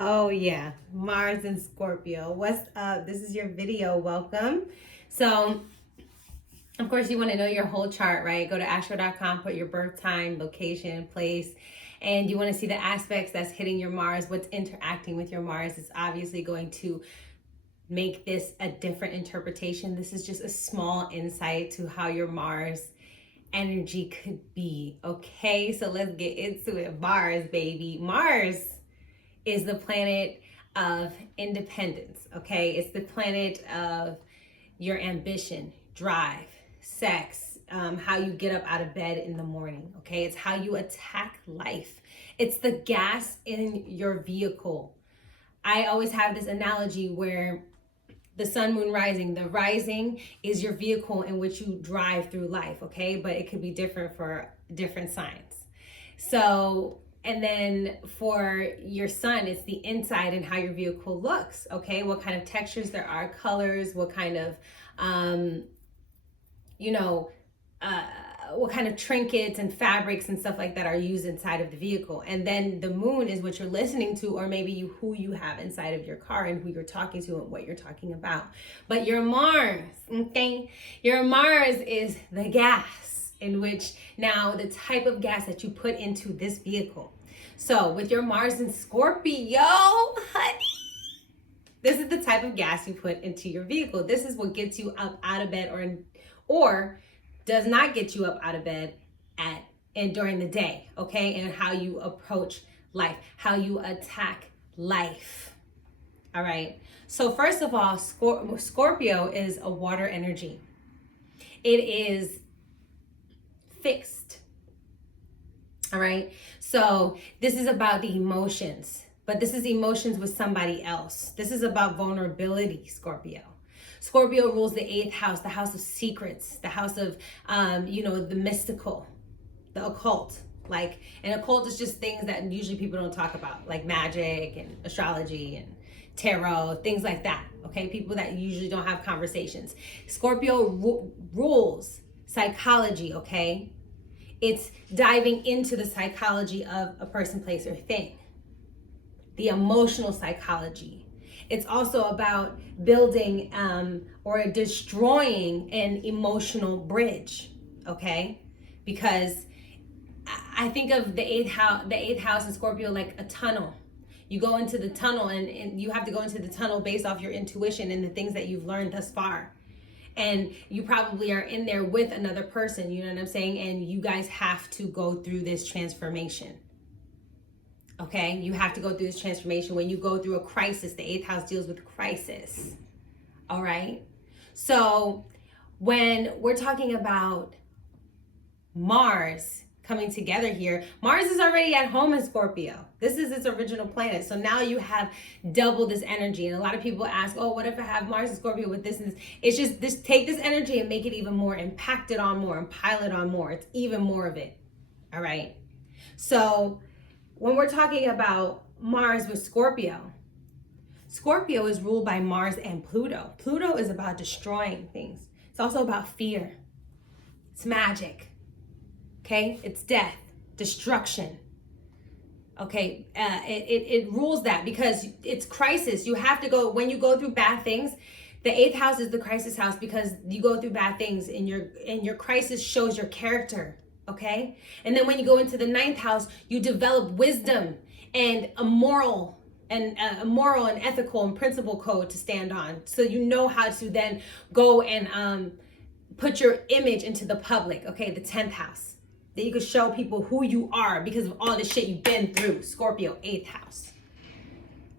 Oh yeah, Mars and Scorpio. What's up? This is your video. Welcome. So, of course, you want to know your whole chart, right? Go to astro.com, put your birth time, location, place, and you want to see the aspects that's hitting your Mars, what's interacting with your Mars. It's obviously going to make this a different interpretation. This is just a small insight to how your Mars energy could be. Okay, so let's get into it. Mars, baby. Mars is the planet of independence, okay? It's the planet of your ambition, drive, sex, how you get up out of bed in the morning, okay? It's how you attack life. It's the gas in your vehicle. I always have this analogy where the sun, moon, rising. The rising is your vehicle in which you drive through life, okay? But it could be different for different signs. So, and then for your sun, it's the inside and how your vehicle looks, okay? What kind of textures there are, colors, what kind of, what kind of trinkets and fabrics and stuff like that are used inside of the vehicle. And then the moon is what you're listening to, or maybe who you have inside of your car and who you're talking to and what you're talking about. But your Mars, okay? Your Mars is the gas, in which now the type of gas that you put into this vehicle. So with your Mars in Scorpio, honey, this is the type of gas you put into your vehicle. This is what gets you up out of bed or does not get you up out of bed and during the day, okay? And how you approach life, how you attack life. All right. So first of all, Scorpio is a water energy. It is fixed. All right. So this is about the emotions, but this is emotions with somebody else. This is about vulnerability, Scorpio. Scorpio rules the 8th house, the house of secrets, the house of, the mystical, the occult. Like, an occult is just things that usually people don't talk about, like magic and astrology and tarot, things like that. Okay. People that usually don't have conversations. Scorpio rules psychology. Okay. It's diving into the psychology of a person, place, or thing. The emotional psychology. It's also about building or destroying an emotional bridge, okay? Because I think of the eighth house in Scorpio like a tunnel. You go into the tunnel and you have to go into the tunnel based off your intuition and the things that you've learned thus far. And you probably are in there with another person, you know what I'm saying? And you guys have to go through this transformation. Okay, you have to go through this transformation. When you go through a crisis, the 8th house deals with crisis. All right. So when we're talking about Mars coming together here, Mars is already at home in Scorpio. This is its original planet. So now you have double this energy. And a lot of people ask, oh, what if I have Mars in Scorpio with this and this? It's just this, take this energy and make it even more, impact it on more, and pile it on more. It's even more of it. All right. So when we're talking about Mars with Scorpio, Scorpio is ruled by Mars and Pluto. Pluto is about destroying things. It's also about fear. It's magic. Okay? It's death, destruction. Okay? It rules that because it's crisis. You have to go, when you go through bad things, the 8th house is the crisis house because you go through bad things and your crisis shows your character. Okay. And then when you go into the 9th house, you develop wisdom and a moral and ethical and principle code to stand on. So you know how to then go and put your image into the public. Okay. The 10th house, that you can show people who you are because of all the shit you've been through. Scorpio, 8th house.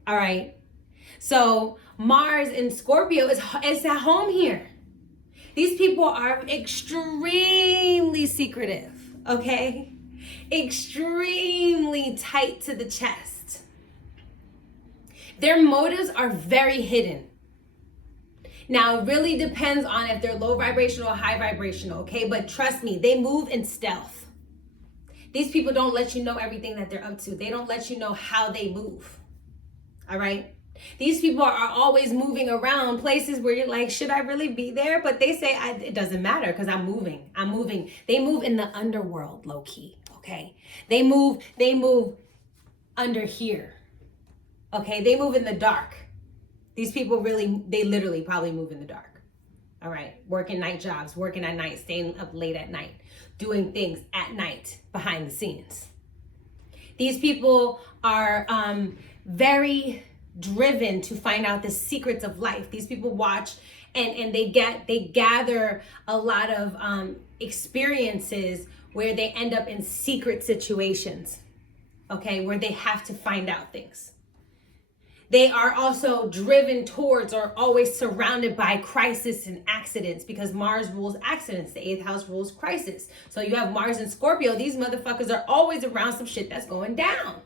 All right. So Mars in Scorpio is at home here. These people are extremely secretive, okay? Extremely tight to the chest. Their motives are very hidden. Now, it really depends on if they're low vibrational or high vibrational, okay? But trust me, they move in stealth. These people don't let you know everything that they're up to. They don't let you know how they move, all right? These people are always moving around places where you're like, should I really be there? But they say, it doesn't matter because I'm moving. They move in the underworld, low key, okay? They move under here. Okay, they move in the dark. These people they literally probably move in the dark. All right, working night jobs, working at night, staying up late at night, doing things at night behind the scenes. These people are very driven to find out the secrets of life. These people watch and they gather a lot of experiences where they end up in secret situations, okay, where they have to find out things. They are also driven towards or always surrounded by crisis and accidents, because Mars rules accidents. The 8th house rules crisis. So you have Mars and Scorpio. These motherfuckers are always around some shit that's going down.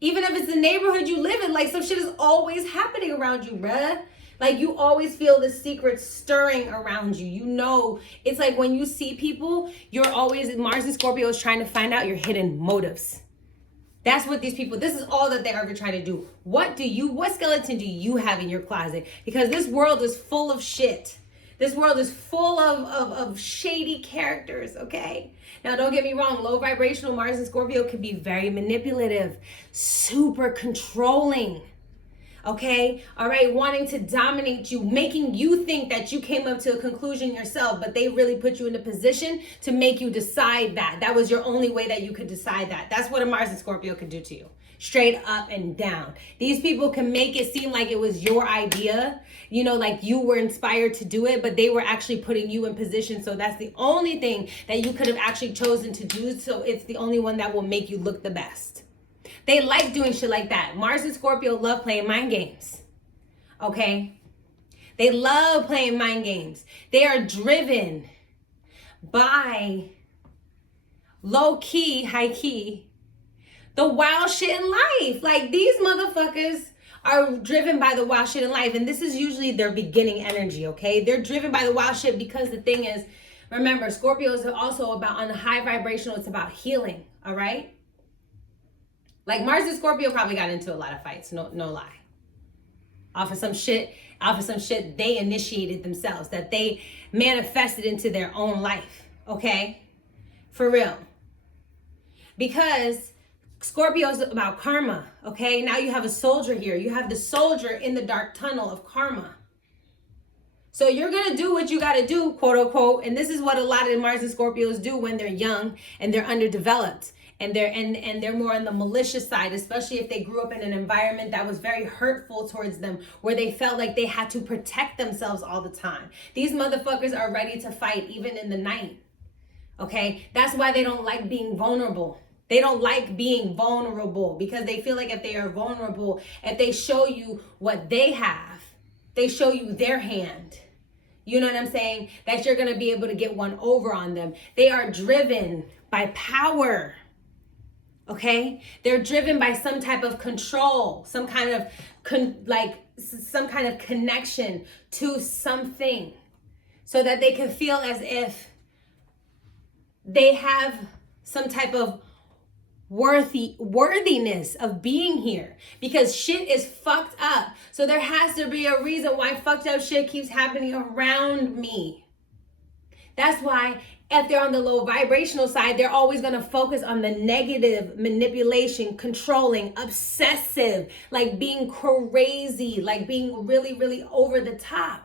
Even if it's the neighborhood you live in, like some shit is always happening around you, bruh. Like you always feel the secrets stirring around you. You know, it's like when you see people, you're always, Mars and Scorpio is trying to find out your hidden motives. That's what these people, this is all that they're ever trying to do. What skeleton do you have in your closet? Because this world is full of shit. This world is full of shady characters, okay? Now, don't get me wrong. Low vibrational Mars and Scorpio can be very manipulative, super controlling, okay? All right, wanting to dominate you, making you think that you came up to a conclusion yourself, but they really put you in a position to make you decide that. That was your only way that you could decide that. That's what a Mars and Scorpio could do to you. Straight up and down. These people can make it seem like it was your idea, you know, like you were inspired to do it, but they were actually putting you in position. So that's the only thing that you could have actually chosen to do. So it's the only one that will make you look the best. They like doing shit like that. Mars and Scorpio love playing mind games. Okay? They love playing mind games. They are driven by low key, high key, the wild shit in life. Like these motherfuckers are driven by the wild shit in life. And this is usually their beginning energy, okay? They're driven by the wild shit because the thing is, remember, Scorpio is also about, on the high vibrational, it's about healing, all right? Like Mars and Scorpio probably got into a lot of fights, no lie. Off of some shit they initiated themselves, that they manifested into their own life, okay? For real. Because Scorpio is about karma, okay? Now you have a soldier here. You have the soldier in the dark tunnel of karma. So you're going to do what you got to do, quote unquote. And this is what a lot of the Mars and Scorpios do when they're young and they're underdeveloped. And they're more on the malicious side, especially if they grew up in an environment that was very hurtful towards them, where they felt like they had to protect themselves all the time. These motherfuckers are ready to fight even in the night. Okay? That's why they don't like being vulnerable. They don't like being vulnerable because they feel like if they are vulnerable, if they show you what they have, they show you their hand. You know what I'm saying? That you're going to be able to get one over on them. They are driven by power. Okay? They're driven by some type of control, some kind of connection to something, so that they can feel as if they have some type of worthiness of being here, because shit is fucked up. So there has to be a reason why fucked up shit keeps happening around me. That's why if they're on the low vibrational side, they're always going to focus on the negative, manipulation, controlling, obsessive, like being crazy, like being really, really over the top.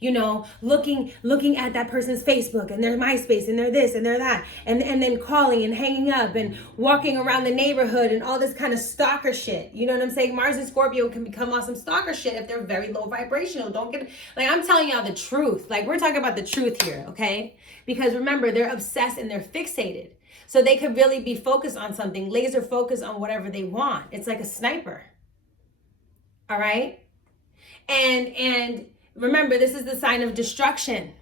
You know, looking at that person's Facebook and their MySpace and their this and their that, and then calling and hanging up and walking around the neighborhood and all this kind of stalker shit. You know what I'm saying? Mars and Scorpio can become on some stalker shit if they're very low vibrational. Don't get, like, I'm telling y'all the truth. Like, we're talking about the truth here, okay? Because remember, they're obsessed and they're fixated. So they could really be focused on something, laser focused on whatever they want. It's like a sniper. All right? And remember, this is the sign of destruction.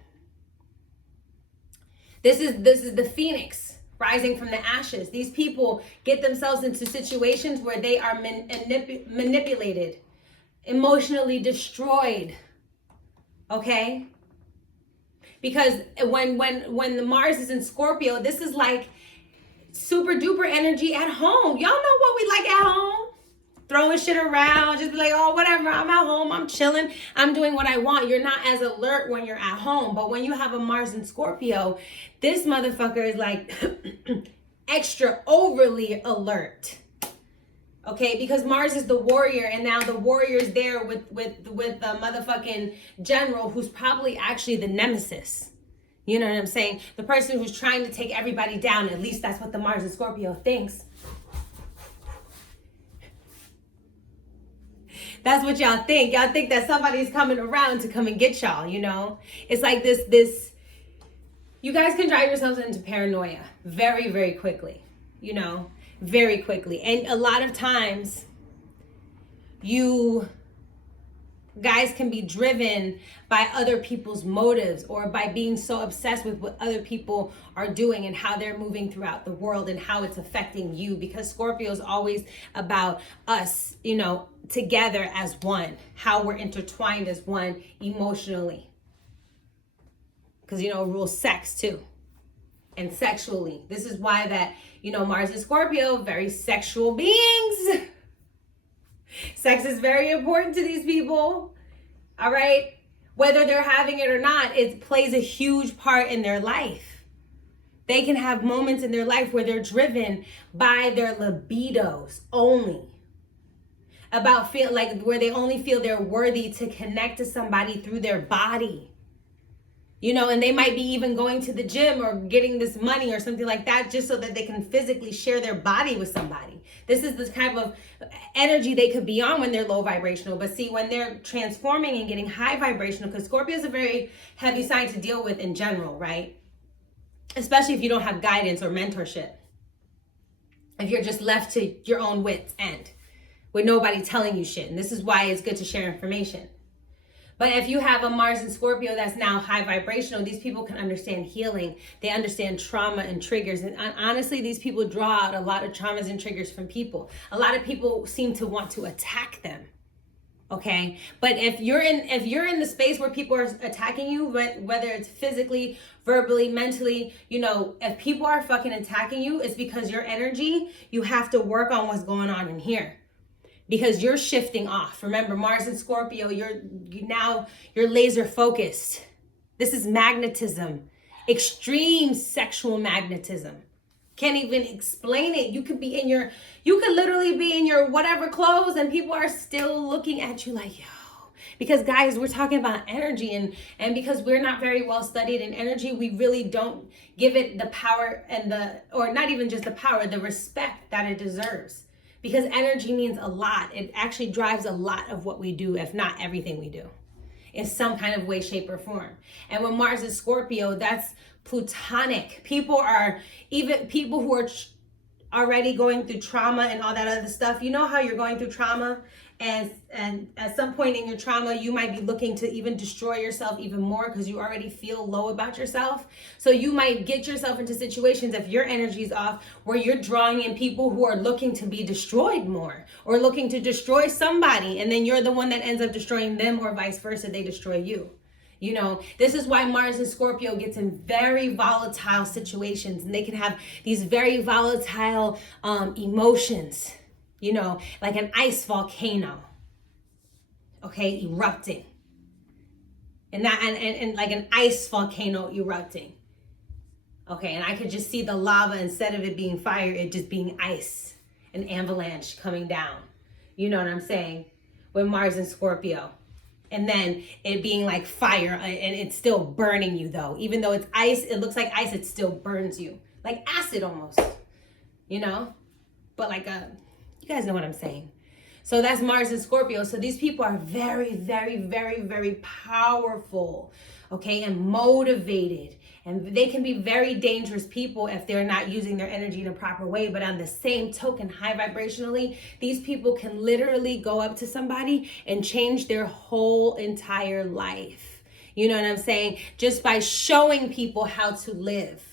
This is the phoenix rising from the ashes. These people get themselves into situations where they are manipulated, emotionally destroyed. Okay? Because when the Mars is in Scorpio, this is like super duper energy at home. Y'all know what we like at home? Throwing shit around, just be like, oh, whatever, I'm at home, I'm chilling, I'm doing what I want. You're not as alert when you're at home. But when you have a Mars in Scorpio, this motherfucker is like extra overly alert. Okay, because Mars is the warrior, and now the warrior's there with the motherfucking general who's probably actually the nemesis. You know what I'm saying? The person who's trying to take everybody down. At least that's what the Mars and Scorpio thinks. That's what y'all think. Y'all think that somebody's coming around to come and get y'all, you know? It's like this, you guys can drive yourselves into paranoia very, very quickly, you know? Very quickly. And a lot of times you guys can be driven by other people's motives, or by being so obsessed with what other people are doing and how they're moving throughout the world and how it's affecting you, because Scorpio is always about us, you know, together as one, how we're intertwined as one emotionally, because, you know, it rules sex too, and sexually. This is why that, you know, Mars and Scorpio, very sexual beings. Sex is very important to these people. All right. Whether they're having it or not, it plays a huge part in their life. They can have moments in their life where they're driven by their libidos only. About feel like where they only feel they're worthy to connect to somebody through their body. You know, and they might be even going to the gym or getting this money or something like that just so that they can physically share their body with somebody. This is the type of energy they could be on when they're low vibrational. But see, when they're transforming and getting high vibrational, because Scorpio is a very heavy sign to deal with in general, right? Especially if you don't have guidance or mentorship. If you're just left to your own wit's end with nobody telling you shit. And this is why it's good to share information. But if you have a Mars and Scorpio that's now high vibrational, these people can understand healing. They understand trauma and triggers. And honestly, these people draw out a lot of traumas and triggers from people. A lot of people seem to want to attack them. Okay? But if you're in the space where people are attacking you, whether it's physically, verbally, mentally, you know, if people are fucking attacking you, it's because your energy, you have to work on what's going on in here. Because you're shifting off. Remember, Mars and Scorpio, you're laser focused. This is magnetism, extreme sexual magnetism. Can't even explain it. You could literally be in your whatever clothes and people are still looking at you like, yo. Because guys, we're talking about energy, and because we're not very well studied in energy, we really don't give it the power or not even just the power, the respect that it deserves. Because energy means a lot. It actually drives a lot of what we do, if not everything we do, in some kind of way, shape, or form. And when Mars is Scorpio, that's plutonic. People who are already going through trauma and all that other stuff. You know how you're going through trauma, and at some point in your trauma, you might be looking to even destroy yourself even more because you already feel low about yourself. So you might get yourself into situations, if your energy is off, where you're drawing in people who are looking to be destroyed more, or looking to destroy somebody, and then you're the one that ends up destroying them, or vice versa, they destroy you. You know, this is why Mars and Scorpio gets in very volatile situations, and they can have these very volatile emotions. You know, like an ice volcano, okay, erupting. And like an ice volcano erupting. Okay, and I could just see the lava, instead of it being fire, it just being ice, an avalanche coming down. You know what I'm saying? With Mars and Scorpio. And then it being like fire, and it's still burning you though. Even though it's ice, it looks like ice, it still burns you. Like acid almost, you know? But like you guys know what I'm saying. So that's Mars and Scorpio. So these people are very, very, very, very powerful, okay, and motivated. And they can be very dangerous people if they're not using their energy in a proper way. But on the same token, high vibrationally, these people can literally go up to somebody and change their whole entire life. You know what I'm saying? Just by showing people how to live.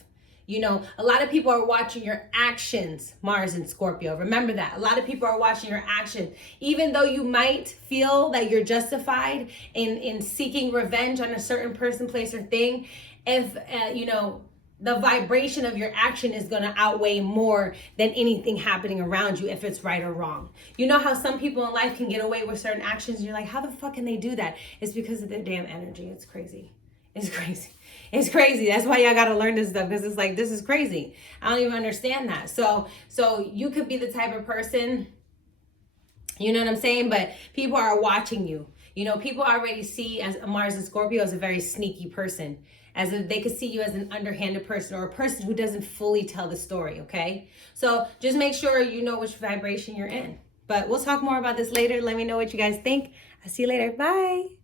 You know, a lot of people are watching your actions, Mars and Scorpio. Remember that. A lot of people are watching your actions. Even though you might feel that you're justified in seeking revenge on a certain person, place, or thing, if, you know, the vibration of your action is going to outweigh more than anything happening around you, if it's right or wrong. You know how some people in life can get away with certain actions, and you're like, how the fuck can they do that? It's because of their damn energy. It's crazy. It's crazy. It's crazy. That's why y'all got to learn this stuff, because it's like, this is crazy. I don't even understand that. So you could be the type of person You know what I'm saying? But people are watching you. You know, people already see as Mars and Scorpio as a very sneaky person, as if they could see you as an underhanded person or a person who doesn't fully tell the story, okay? So just make sure you know which vibration you're in. But we'll talk more about this later. Let me know what you guys think. I'll see you later. Bye.